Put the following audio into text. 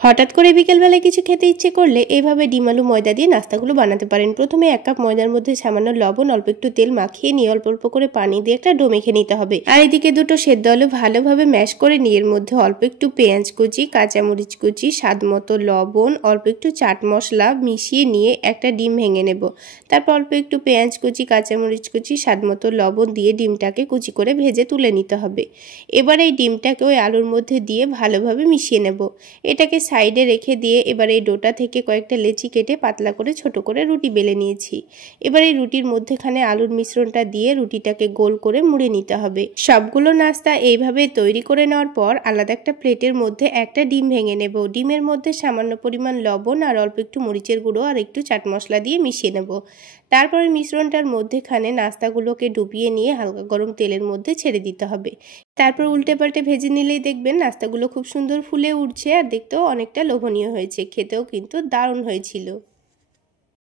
হঠাৎ করে বিকেলবেলায় কিছু খেতে ইচ্ছে করলে এইভাবে ডিম আলু ময়দা দিয়ে নাস্তাগুলো বানাতে পারেন। প্রথমে 1 কাপ ময়দার মধ্যে সামান্য লবণ, অল্প একটু তেল মাখিয়ে নিয়ে অল্প অল্প করে পানি দিয়ে একটা ডো মেখে নিতে হবে। আর এদিকে দুটো সেদ্ধ আলু ভালোভাবে ম্যাশ করে নিয়ে এর মধ্যে অল্প একটু পেঁয়াজ কুচি, কাঁচামরিচ কুচি, স্বাদ মতো লবণ, অল্প একটু চাট মশলা মিশিয়ে নিয়ে একটা ডিম ভেঙে নেব। তারপর অল্প একটু পেঁয়াজ কুচি, কাঁচামরিচ কুচি, স্বাদ মতো লবণ দিয়ে ডিমটাকে কুচি করে ভেজে তুলে নিতে হবে। এবার এই ডিমটাকে ওই আলুর মধ্যে দিয়ে ভালোভাবে মিশিয়ে নেব। এটাকে সাইডে রেখে দিয়ে এবার এই ডোটা থেকে কয়েকটা লেচি কেটে পাতলা করে ছোট করে রুটি বেলে নিয়েছি। এবার এই রুটির মধ্যেখানে আলুর মিশ্রণটা দিয়ে রুটিটাকে গোল করে মুড়ে নিতে হবে। সবগুলো নাস্তা এইভাবে তৈরি করে নেওয়ার পর আলাদা একটা প্লেটের মধ্যে একটা ডিম ভেঙে নেব। ডিমের মধ্যে সামান্য পরিমাণ লবণ আর অল্প একটু মরিচের গুঁড়ো আর একটু চাট মশলা দিয়ে মিশিয়ে নেব। তারপরে মিশ্রণটার মধ্যেখানে নাস্তাগুলোকে ডুবিয়ে নিয়ে হালকা গরম তেলের মধ্যে ছেড়ে দিতে হবে। তারপর উল্টে পাল্টে ভেজে নিলেই দেখবেন নাস্তাগুলো খুব সুন্দর ফুলে উঠছে আর দেখতেও অনেকটা লোভনীয় হয়েছে। খেতেও কিন্তু দারুণ হয়েছিল।